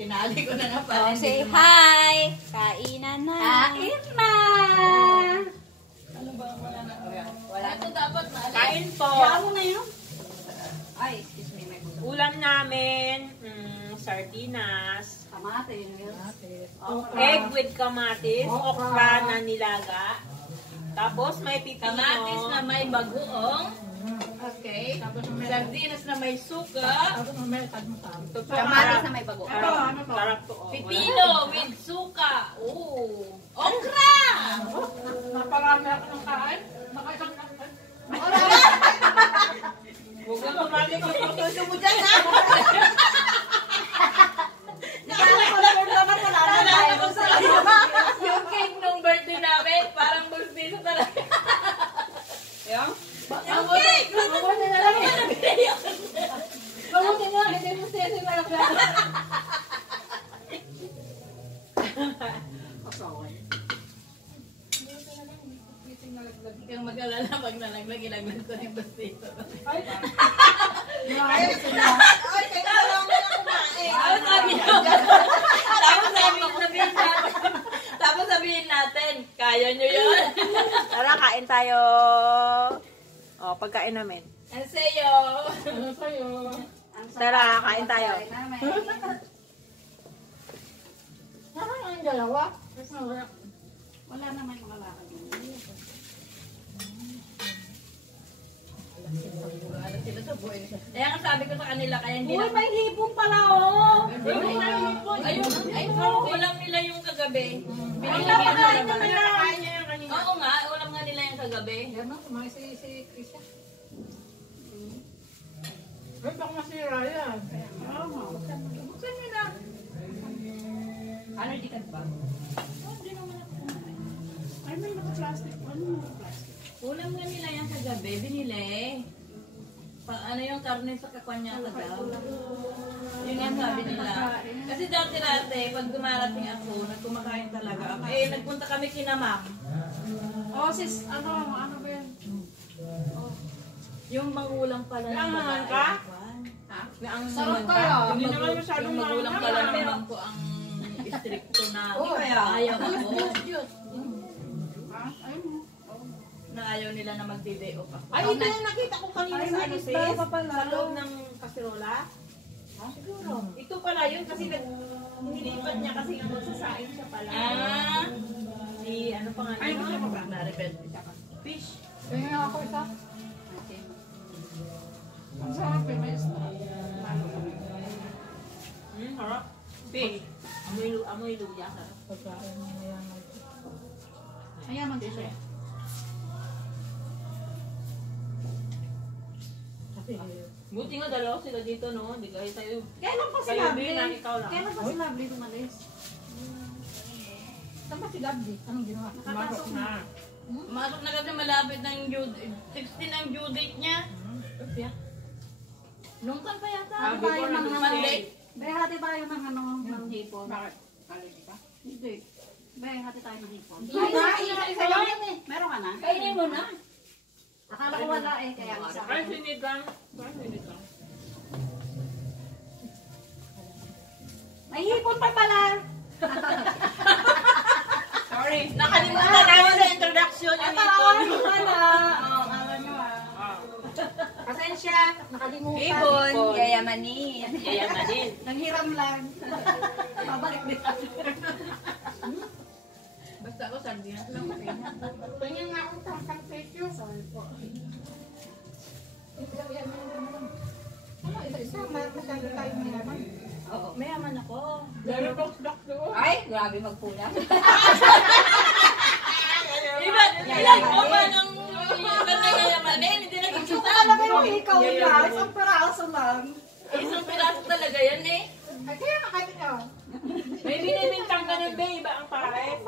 Tinali ko na nga pala. Oh, say hi! Kainan na! Kain na! Ano ba wala na? Wala ito dapat na. Kain po. Kaya mo na yun. Ay, excuse me. Ulam namin, sardinas, Kamatis. egg with kamatis, okra na nilaga. Tapos may pipino. Kamatis na may bagoong. Okay. Sardinas na may suka. Kamatis na may bago. Sarap to. Pipino with suka. Oh. Okra! Naparami ako ng kain. Nakaisang Huwag na kumali ko. Tutuso mo dyan, ha? Naalala ko sa yung cake nung birthday namin, parang bulbisa talaga. Yung? Yung cake! Mabuti na lang. Mabuti na lang. Hindi mo siya malakyan. Kaya mag-alala pag nalaglag, ilaglag ko yung bastito. Ay, Ay, teka lang mo na kumain. Tapos sabihin natin, kaya nyo yun. Tara, kain tayo. O, pagkain namin. Ang sayo. ano sa'yo? Tara, kain tayo. Nakakain ang dalawa. Wala naman mga lakad. Kaya nga sabi ko sa kanila, kaya hindi Uy, na... may hipon pala, oh. Ayun, ulam nila yung kagabi. Ay, napakain naman lang. Oo nga, ulam nga nila yung kagabi. Yan na, kumain si Krisha. Ay, baka masira yan. Buksan nyo na. Allergy ka ba? Ay, may naka-plastic. Ano yung naka-plastic? Ulam nga nila yung kagabi, binili. Ano yung karne sa kakwan niya daw. Yun nga sabi nila. Kasi dati-dati, pag dumarating ako, nagkumakain talaga ako. Eh, nagpunta kami kina ma'am. Oh, sis, ano ba yan? Yung mangulang pala ng Naangangan babae. ka? Ha? Sarap kaya. Hindi naman masyadong Yung magulang maanghang. pala ng ma'am ko ang istrikto na Oh, ayaw ako. Ayun mo. Na ayaw nila na magdi-day off ako. Ay, ito yung nakita ko kanina Ay, sa may ano, sis? isda pa pala. Sa loob ng kasirola. Siguro. Ito pala yun kasi nilipat niya kasi nga magsasaing siya pala. Ah! Si ano pa nga Ay, yun? gusto mo ba? Na-rebel. Fish. Tingnan ako isa. Ang sarap eh, may isda. Harap. Fish. Amoy luya. Harap. Pagkain mo na yan. Mayaman siya. Kasi, Buti nga dalawa sila dito, no? Hindi kayo tayo. kailan pa si Kayo Lovely? din, ikaw lang. Kailan pa si Lovely tumalis? Saan ba si Lovely? Anong ginawa? Pumasok na. Masok na kasi malapit ng due date. 16 ang due date niya. Lungkan pa yata. Ah, Ano tayo before ng na Monday. Bay, hati tayo ng ano, ng hipon. Bakit? Allergy ka? Hindi. Bay, hati tayo ng hipon. Isa lang eh. Meron ka na? Kainin mo na. Akala ko wala eh, kaya isa. Ay, sinigang. Ay, sinigang. May hipon pa pala! Sorry. Nakalimutan namin sa introduction yung hipon. Wala! Oo, alam nyo ah. Pasensya, nakalimutan. Hipon. Yayamanin. Yayamanin. Nanghiram lang. Babalik din. Basta ako sardinas lang. Tingin nga ako tangkang picture. Sorry po. Ano, isa-isa, masyado tayo mayaman. Oo, mayaman ako. Very postdoc doon. Ay, grabe magpula. Ilan mo ba ng yayamanin? Hindi Ito nakikita. talaga yung ikaw na, isang peraso lang. Isang piraso talaga yan eh. Ay, kaya nakakit ka. May binibintang ka ng babe, ang pares.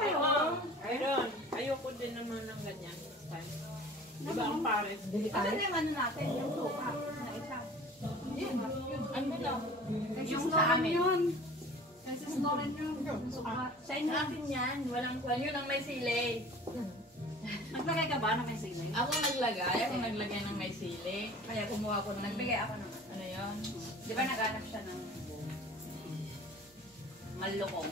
Ayun. Ayoko din naman ng ganyan. Diba ang pares? Ano na yung ano natin, yung sopa na isa. Yun, yun. Ano lang? Yung sa amin yun. Kasi snorin yun. Sopa. Sa inyo natin yan. Walang kwan. Yun ang may sili. Naglagay ka ba na may sili? Ako naglagay ng may sili. Kaya kumuha ko ng Nagbigay ako naman. ano yun? Di ba naghanap siya ng... Malukong.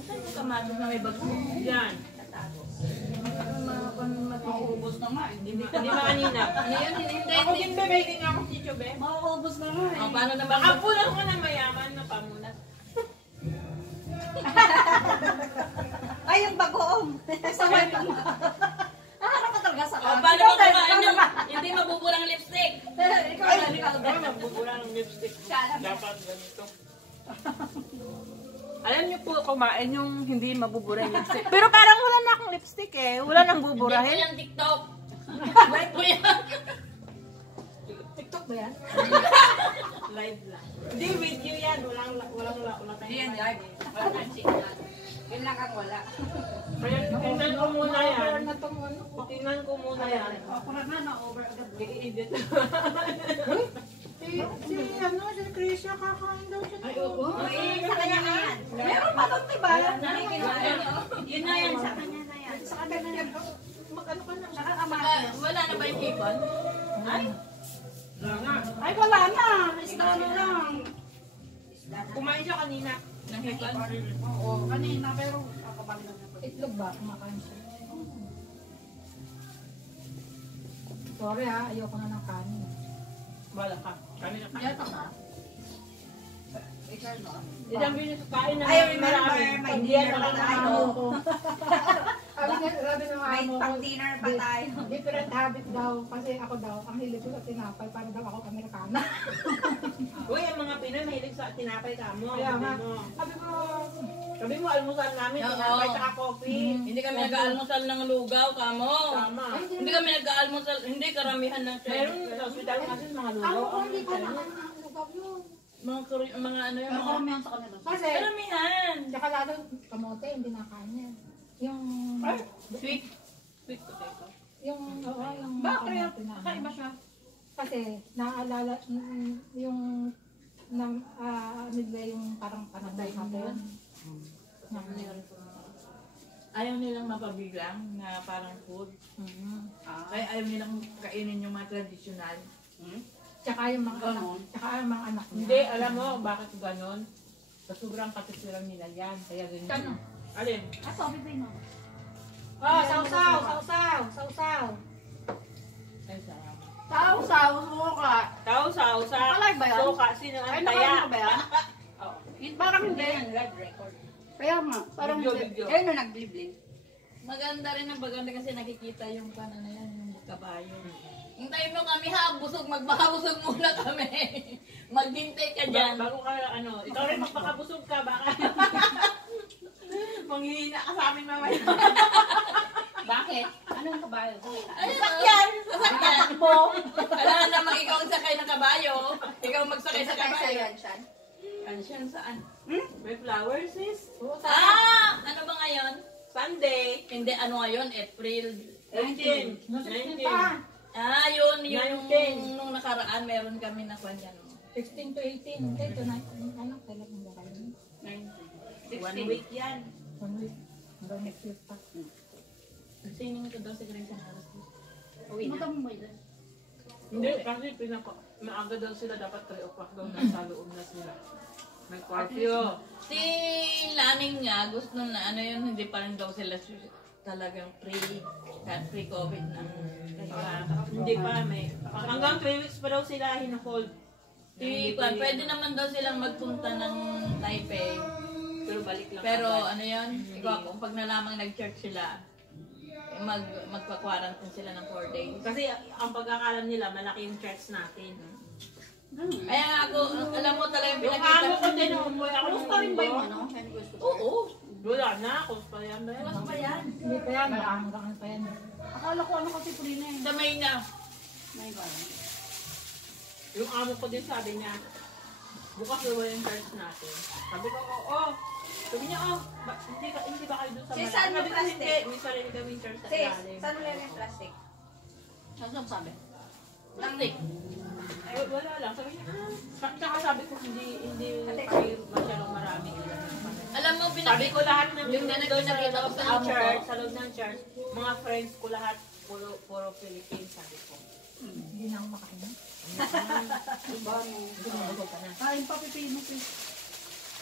Saan yung kamatis na may bago? Yan. Tatago. Mauubos na nga. Hindi ba kanina? Ano yun? Hindi. Ako din ba, may din ako si Chobe. Mauubos na nga eh. Oh, paano naman? Baka pulang ko na mayaman na pamunas. Ay, yung bagoong. Sa white mo. Harap ka talaga sa Oh, paano mo kumain yung hindi mabuburang lipstick? Ikaw Ay, magbubula ng lipstick. Dapat ganito. Alam niyo po, kumain yung hindi mabubura yung lipstick. Pero parang wala na akong lipstick eh. Wala nang Hindi po buburahin. yan TikTok. Wait po yan. TikTok ba yan? Live lang. Hindi, video yan. Wala tayo. Yan, guard. Wala kang signal. Yun lang ang wala. Kaya tingnan ko muna yan. Na itong ano. Tingnan ko muna yan. Ako na na-over agad. I-edit. Si ano, si Krisha kakain daw siya. Ay, oo. Ay, sa kanya na yan. Meron pa doon, diba? Yun na yan, sa kanya na yan. Sa kanya na yan. Mag-ano ka na. Saka Saka, wala na ba yung hipon? Ay! Wala nga. Ay, wala na. Isda na lang. Kumain siya kanina. Ng hipon? Oo, kanina, pero kakabang na. Itlog ba? Kumakain siya. Sorry ha, ayoko na ng kanin. Wala ka. Kami na kain. Yato na. Ilang bilis kain na Ay, remember, marami. may Pag dinner yan pa na tayo. Sabi ng May amo ko, pang-dinner pa tayo. different habit daw. Kasi ako daw, ang hilig ko sa tinapay, para daw ako Amerikana. Uy, ang mga Pinoy mahilig sa tinapay ka mo. Kaya nga. Sabi mo. Sabi ko, Sabi mo, almusal namin, Oo. tinapay tsaka coffee. Hindi kami nag-aalmusal ng lugaw, kamo. Tama. Hindi kami nag-aalmusal, hindi karamihan ng Meron sa hospital kasi mga lugaw. ako hindi ko na ang lugaw yun. mga ano yung mga... Karamihan sa kanila. Kasi, Karamihan. tsaka lalo, kamote, hindi nakain yan. Yung, Sweet. Sweet potato. yung, oo, yung Bakit? kamote na. Kakaiba siya. Kasi, naaalala, yung, nila yung parang panatay hapon. Ayaw nilang mapabiglang na parang food. Kaya ayaw nilang kainin yung mga tradisyonal. Tsaka yung mga anak, tsaka yung mga anak niya. Hindi, alam mo bakit ganon? Sa sobrang katisiran nila yan. Kaya ganyan. Kano? Alin? Oh, sausaw. Ay, sayang. Sausaw, suka. Tausaw sa Nakalay ba yan? suka. Sino ang Ay, taya? nakalay ba yan? Oo. Parang hindi. Live record. Kaya nga, parang Video, hindi. video. Ayun na nag-blibling. Maganda rin ang baganda kasi nakikita yung paano na yan, yung kabayo. Hintayin mo kami ha, busog, magpakabusog muna kami. Maghintay ka dyan. Bago ka, ano, ikaw rin magpakabusog ka, baka manghihina ka sa amin mamaya. Bakit? Anong kabayo? Ay, sasakyan! Sasakyan! mo! Alam namang ikaw ang sakay ng kabayo. Ikaw magsakay sa Sakay sa kabayo. yan, Shan. Ansyan saan? May flowers, sis. Ano ba ngayon? Sunday. Hindi, ano ngayon? April. 18. 19. Yun, yung 19. nung nakaraan, meron kami na kanya. 16 to 18. Okay, to 19. Ano, kailan mo ba kayo? 1 week yan. 1 week. Hanggang next week pa. Singing ko daw si Grace ang alas. Uwi na. Hindi, kasi maaga daw sila, dapat 3 o'clock daw nasa loob na sila. May curfew. Si Laning nga, gusto na ano yun, hindi pa rin daw sila talagang pre-COVID na. Hindi pa, may. Hanggang 3 weeks pa daw sila hinahold. Pwede naman daw silang magpunta ng Taipei. Pero balik lang. Pero ano yun, ikaw kung pag nalamang nag-church sila, magpa-quarantine sila ng 4 days. Kasi ang pagkakalam nila, malaki yung church natin. Kaya nga ako, alam mo talaga yung Yung amo ko pinakita. din, umuwi ako ng Ano? Oo, Wala na, kung pa yan ba yan? ano pa yan? Hindi pa yan. Hanggang pa yan. Akala ko ano kasi puli na eh. Damay na. Yung amo ko din sabi niya, bukas daw yung church natin. Sabi ko, oo. Sabi niya, hindi ba kayo doon sa Si Malay? San Sabi ko, Plastic. hindi. May sarili kami church sa Sis, ilalim. saan mo lang yung plastic? Ano sabi? Plastic. Ay, wala lang. Sabi niya, tsaka sabi ko, hindi kayo masyadong marami ilan. Alam mo, Sabi ko lahat ng yung doon sa pinakita ko loob sa ng amo ko. church, sa loob ng church, mga friends ko lahat, puro Philippines, sabi ko. Hindi na ako makain. Busog ka na. Kain pa pipino please.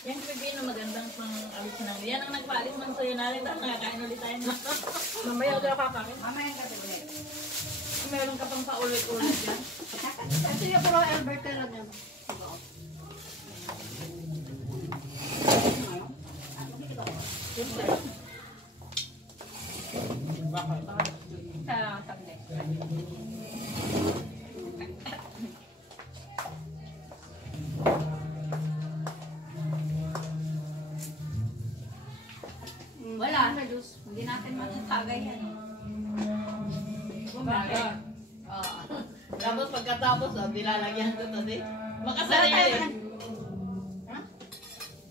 Yung pipino magandang pang alis na. Yan ang nagpaalis man sa'yo natin. Tapos nakakain ulit tayo na. Mamaya daw kakain. Mamaya ka bigay. Meron ka pang paulit-ulit dyan. Ito yung puro Alberto lang yan. Sa tablet. Wala. Hindi natin matatagay yan. Bakit? Tapos pagkatapos, dilalagyan ko ito din. Makasarili.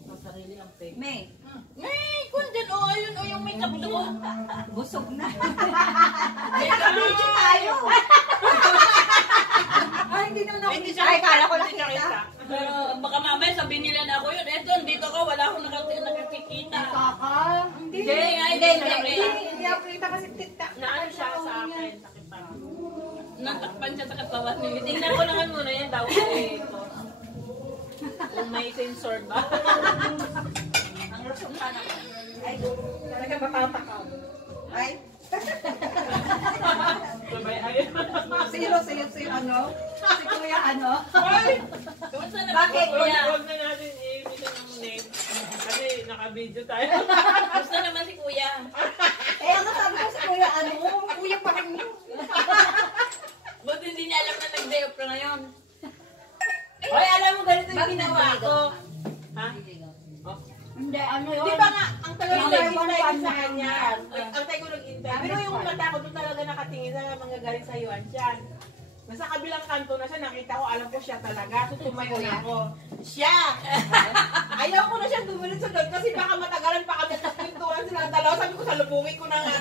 Masarili ang peg. May. May, kung dyan, ayun, yung makeup doon. Busog na. Ay, naka-video tayo. Ay, hindi naman ako. Ay, kala ko nakita. Pero baka mamaya sabihin nila na ako yun. Eto, dito ko, wala akong nakikita. Kaka. Hindi. Hindi ako kita kasi tiktak. Naano siya sa akin, sakit pa. Natakpan siya sa katawan niya. Tingnan ko naman muna yan daw. Ito. Kung may sensor ba? Ang lusog ka na. Ay, Talaga matatakaw. ay. Sabay ayun. Sino, ano? Si Kuya, ano? Kamusta na Bakit? ba, kuya? Huwag na natin i-imitan ng name. Kasi naka-video tayo. Kamusta naman si kuya? Eh, ano sabi ko si Kuya, ano? Kuya pa rin yun. Buti hindi niya alam na nag-day off ka ngayon. Hoy, alam mo ganito yung ginawa ko. Ha? Hindi, ano yun? Di ba nga, ang tagal Hindi, ko nag-intay one sa fan kanya. yan. Ang tagal ko nag-intay. Pero yung mata ko doon talaga nakatingin sa mga galing sa Yuan Chan. Nasa kabilang kanto na siya, nakita ko, alam ko siya talaga. So tumayo na ako. Siya! Ayaw ko na siyang dumunod-sunod kasi baka matagalan pa kami sa pintuan silang dalawa. Sabi ko, salubungin ko na nga.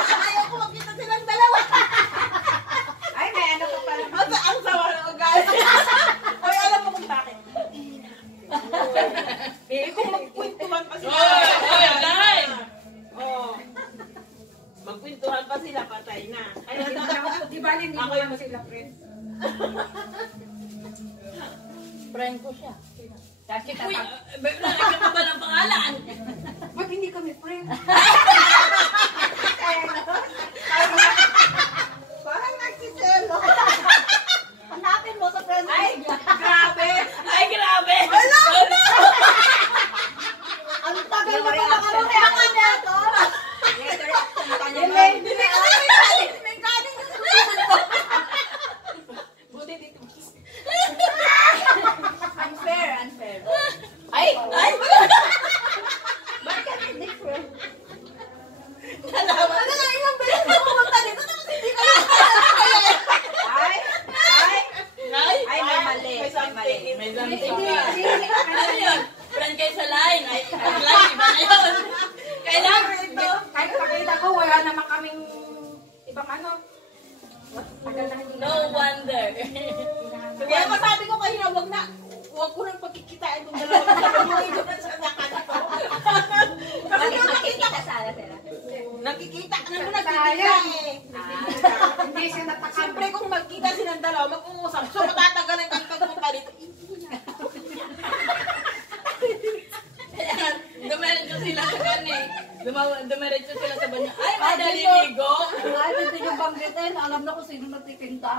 Ayaw ko makita silang dalawa. Ay, may ano ko pala. Ang sawa ng ugali. Hoy, alam mo kung bakit? Eh, kung magkwentuhan pa sila. Hoy, guys! Oo. Magkwentuhan pa sila, patay na. Ay, Di ba, hindi ako yung sila, friend? Friend ko siya. Si kuya, nalagyan mo ba ng pangalan? Ba't hindi kami friend? Parang nagsiselo. Hanapin mo sa friend. ay, grabe. Ay, grabe! Ang tagal mo pa baka reaction niya to. May galing yung susunod ko. Buti dito. Unfair. Ay! Ay! Bakit hindi friend? Nalaman. Ano na ilang beses na pumunta dito tapos hindi ka lang. Ay! Ay! Ay, may mali. May something. May Hindi, something hindi, ka. hindi. Ano yun? Friend kayo sa line. Ay, line, iba na yun. Kailangan ito. Kahit pakita ko, wala naman kaming ibang ano. Tagal na hindi No wonder. Kaya masabi ko kanina, huwag ko nang pagkikitain itong dalawa. Sabi ko na sa kanito. Kasi nung nakita ko, sana sila. nakikita, nandun Sayang. nakikita eh. Hindi siya natakam. Siyempre kung magkita silang dalawa, mag-uusap. So matatagalan kami pagpunta dito. Dumiretso sila sa kanya eh. Dumiretso sila sa banyo. Ay, madali ligo. Ay, hindi yung banggitin. Alam na kung sino nagtitinta.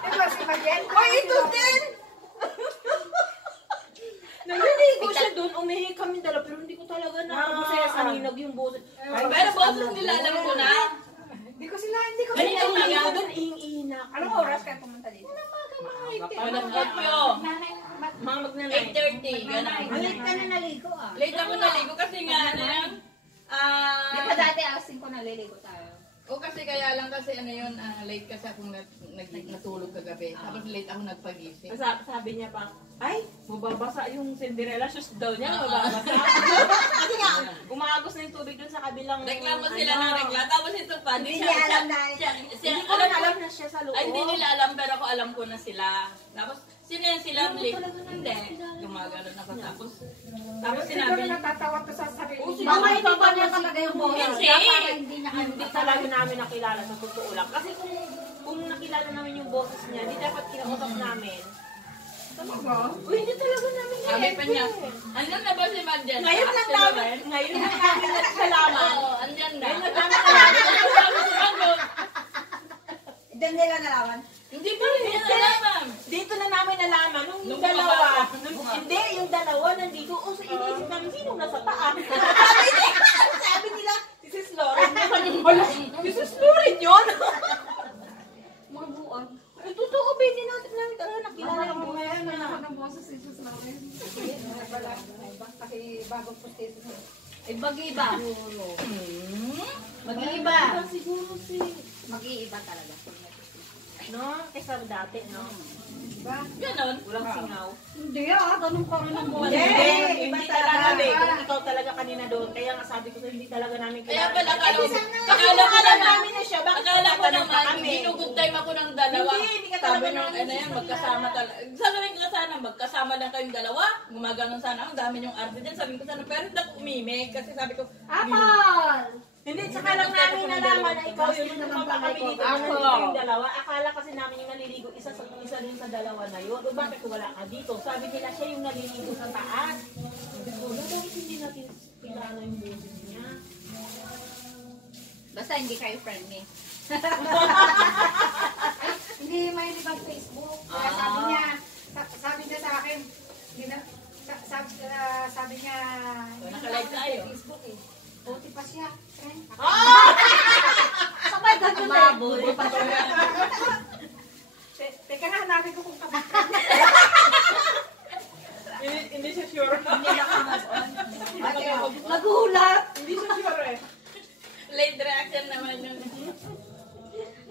Ito si Magen. Ay, ito din! Naliligo siya doon, umihi kami dalawa, pero hindi ko talaga nakaninag yung boses. Pero boses nila, alam ko na. Hindi ko sila. Kanina Kanina umaga. ko doon, ihing-ihi na. Anong oras kayo pumunta dito? Alas 8. Mga magnanay. 8:30. Ganun. Late ka na naligo ah. Late ako naligo kasi nga ano yan. Di ba dati alas 5 naliligo tayo? O kasi kaya lang kasi ano yun, late kasi akong natulog kagabi. Tapos late ako nagpagising. Sabi niya pa, ay, mababasa yung Cinderella shoes daw niya, mababasa. Kasi nga, umagos na yung tubig dun sa kabilang... Reklamo sila ng reklamo. Tapos ito pa, Hindi niya alam na. Hindi ko rin alam na siya sa loob. Ay, hindi nila alam, pero ako alam ko na sila. Tapos, sino yan sila? Hindi. Gumagano na ako. Tapos sinabi niya, natatawa to sa sarili. Baka hindi pa niya talaga yung boses. Hindi. Para hindi niya Hindi talaga namin nakilala sa totoo lang. Kasi kung nakilala namin yung boses niya, hindi dapat kinausap namin. Talaga? Uy, hindi talaga namin Sabi pa niya, andyan na ba si Magdian? Ngayon lang namin nalaman. Oo, andyan na. Ngayon lang namin nalaman. Sabi si Magdian, Diyan nila nalaman. hindi pa rin niya nalaman. Dito na namin nalaman, nung Nung dalawa, bumaba. hindi, yung dalawa nandito, so iniisip namin, sino nasa taas? Sabi nila, si Sis Lauren. Wala, si Sis Lauren yun? Mga buwan. Ay, totoo, hindi natin talaga nakilala yung mga yan. Nalaman ng boses si Jesus namin. Kasi bago po station. Eh, mag-iiba. Mag-iiba. Siguro si... Mag-iiba talaga. No, kaysa dati, no? Diba? Ganon. Walang singaw. Hindi ganun pa rin ang boses. Hindi, Iba hindi talaga. talaga, be. Kung ikaw talaga kanina doon, kaya nga sabi ko sa'yo, hindi talaga namin Kaya kilala. pala, akala ko Alam naman, namin na siya, bakit akala ko tinatanong pa naman, kami? ginugod time ako ng dalawa. Hindi ka Sabi talaga nung, namin ano yan, magkasama talaga. Sabi ko sana, magkasama lang kayong dalawa. Gumaganon sana, ang dami yung arte dyan. Sabi ko sana, pero hindi ako umimik. Kasi sabi ko, Apal! Hindi, saka lang namin nalaman na ikaw yun. Nung tumama kami dito, nandito yung dalawa. Akala kasi namin yung naliligo, isa din sa dalawa na yun. O bakit wala ka dito? Sabi nila siya yung naliligo sa taas. Sabi ko, bakit hindi natin kilala yung boses niya? Basta hindi kayo friendly. Hindi may libat Facebook. Kaya sabi niya sa akin, hindi na, sabi niya, hindi na Nakalive tayo. Facebook eh. Buti pa siya, friend. Sabay ganun mabul. Teka nga, hanapin ko kung kabaka. Hindi siya sure. Hindi na ka-move-on. Nagulat. Hindi siya sure eh. Late reaction naman yun.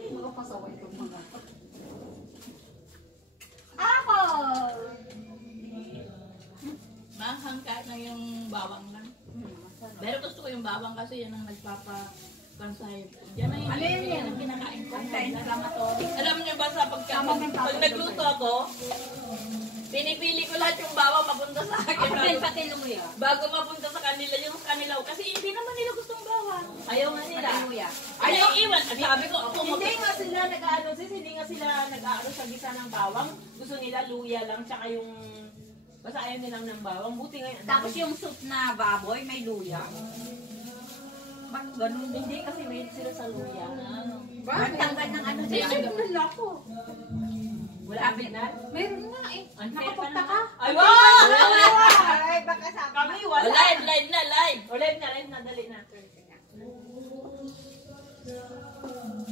Mga pasaway itong mga. Apple! Mahangka na yung bawang lang. Pero gusto ko yung bawang kasi yan ang nagpapa-pansay. Yan ang Ano yun yan? ang kinakain ko. Inflammatory. Alam niyo ba sa pag nagluto ako, pinipili ko lahat yung bawang mapunta sa akin. Ako din pati luya. Bago mapunta sa kanila, yung sa kanila. Kasi hindi naman nila gustong bawang. Ayaw nga nila. Pati luya. Ayaw iwan. At sabi ko, ako Hindi nga sila nag-ano, sis, hindi nga sila nag-ano sa gisa ng bawang. Gusto nila luya lang, tsaka yung... Basta ayaw nilang ng bawang. Buti ngayon. Tapos yung soup na baboy, may luya. Bakit ganun? Hindi kasi may sila sa luya. Magtanggal ng ano Hindi, dyan. Wala ko. Wala na? Meron nga eh. Unfair pa Nakapagta naman. ka. Ay, wow! Ay, baka sa Kami Oh, wala. live na, live. O, live na, dali na.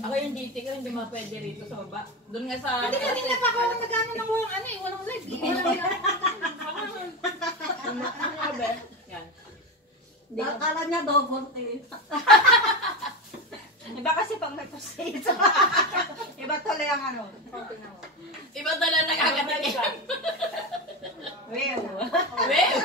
Ako yung DT ko, hindi mapwede rito sa baba. Doon nga sa... Hindi na din pa ako nagano ng walang ano eh. Walang live. Yan. Akala niya double tail. Iba kasi pag may proceed. Iba tuloy ang ano. Iba tala nakakatikin. Well. Well,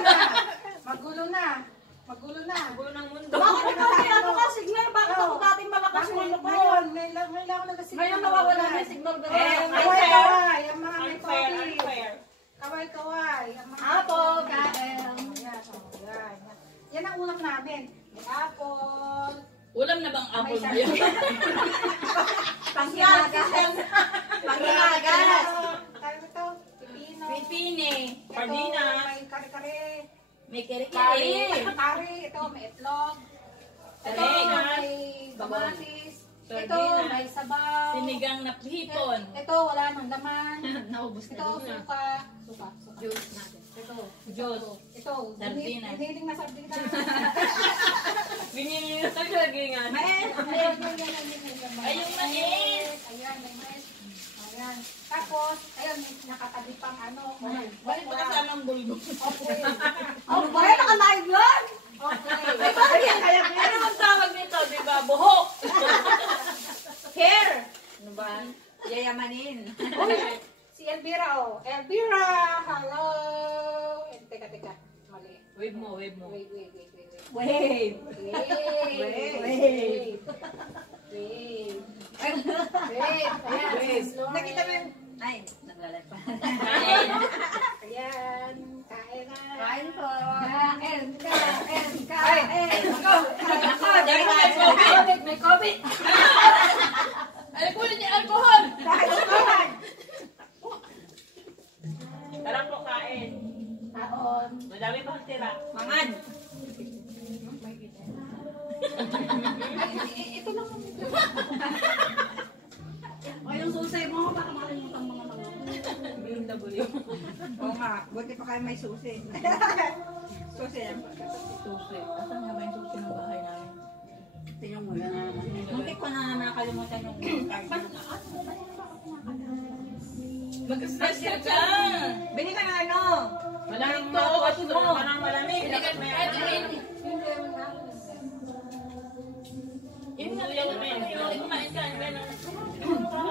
Magulo na. Magulo na. Gulo ng mundo. Bakit kasi ano ka signal? Bakit ako dating malakas mo ko? Ngayon, may lang ako nagasignal. Ngayon nawawala na yung signal. Kaway-kaway. Ang mga may Unfair, COVID. unfair. Kaway-kaway. Ang mga Apple, kael. Ayan, oh, yan. Yan ang ulam namin. May apple. ulam na bang apple mo yan? Panghimagas. Panghimagas. Tayo ito. Pipino. Pipini. Ito, Sardinas. may kare-kare. May kere-kere. Kare. Ito, may itlog. Ito, Sardinas. may kamatis. Ito, Sardinas. may sabaw. Sinigang na hipon. Ito, wala nang laman. Naubos Ito, suka. Suka. Juice natin. Ito. Diyos. Ito. Sardinas. Hiniling na sardinas. Binili na lagi nga. Mais. Ay, yung mais. Ayan, may mais. Ayan. Tapos, ayun, may nakatabi pang ano. Bakit ba kasama ang bulbo? Okay. Ano ba yan? Naka-live yan? Okay. Ano ang tawag nito, di ba? Buhok. Hair. Ano ba? Yayamanin. Si Elvira, oh. Elvira, hello. Teka. Mali. Wave mo, wave mo. Wait. Wave. Ayan. Nakita mo yung... Ay, naglalay pa. Ayan. Kain na. Kain po. Kain. May COVID. Ay, kunin niya alcohol. Tarang ko kain. Taon. Madami pang tira. Mangan. Ito lang. O yung susay mo, baka makalimutan mo naman. BMW. Oo nga, buti pa kayo may susi. Susi yan. Susi. Asan nga ba yung susi ng bahay namin? Tingnan mo yan. Muntik ko na naman nakalimutan yung card. Mag-stress ka! Bili ka na ano? Malamig to. Kasi parang malamig. Yun nga, yung kumain ka,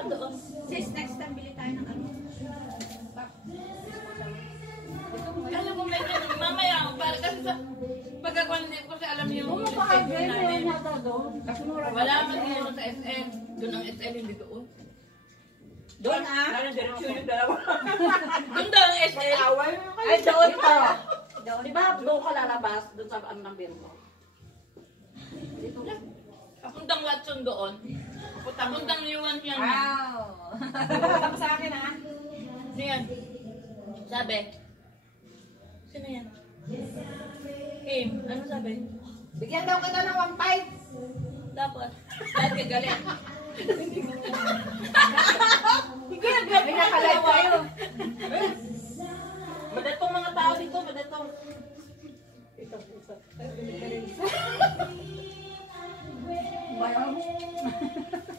doon. Sis, next time bili tayo ng ano? Kaya mo may mamaya, para kasi sa pagkakuan din ko kasi alam yung schedule namin. Wala man siguro sa SL. Doon ang SL, hindi doon. Doon ah. Lalo diretso yung dalawa. Doon daw ang SL. Away. Ay, doon pa. Doon. Di ba doon ka lalabas? Doon sa ano ng biro mo? Papuntang Watson doon. Papuntang Yuan yan. Wow. Ito sa akin ha. Ano yan? Sabi? Sino yan? Kim, ano sabi? Bigyan daw kita ng 1.5. Tapos, lahat ka galit. Hindi nag-grab May nakalive kayo. Madatong mga tao dito, madatong.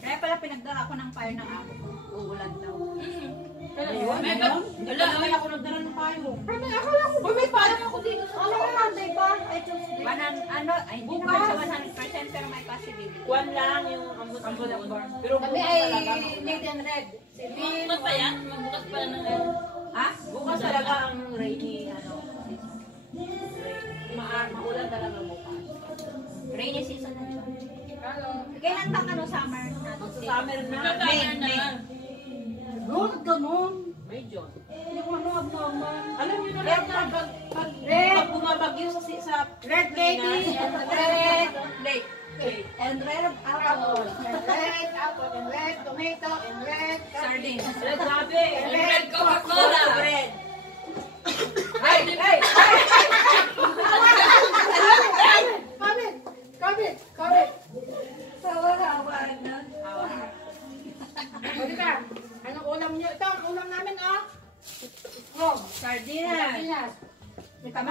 Kaya pala pinagdala ko ng fire ng amo ko. Uulan daw. Wala, Kaya ako nagdala ng payo. May parang ako dito sa ano na, day ba? Ay, Tuesday. Ay, hindi naman siya 100% pero may possibility. Kuwan lang yung ambulambor. Pero Kami bukas ay talaga. need and red. Magbukas pa yan? Magbukas pa ng Ha? Bukas talaga ang rainy, ano. Maulan talaga bukas. Rainy season na siya. Kailan bang ano, summer na? Sa summer na. Magkakaroon na. Doon, ganun. May John. Yung ano, abnormal. Alam niyo na lang na pag bumabagyo sa Red lady, and red. Late. And red apple. And red apple, and red tomato, and red Sardines. Red gabi. Red Coca-Cola. Bread. Ay! Comment. Hawa-hawa na. Pwede ka. Anong ulam niyo? Ito, ang ulam namin, oh. Sardinas. Sardinas. May tama.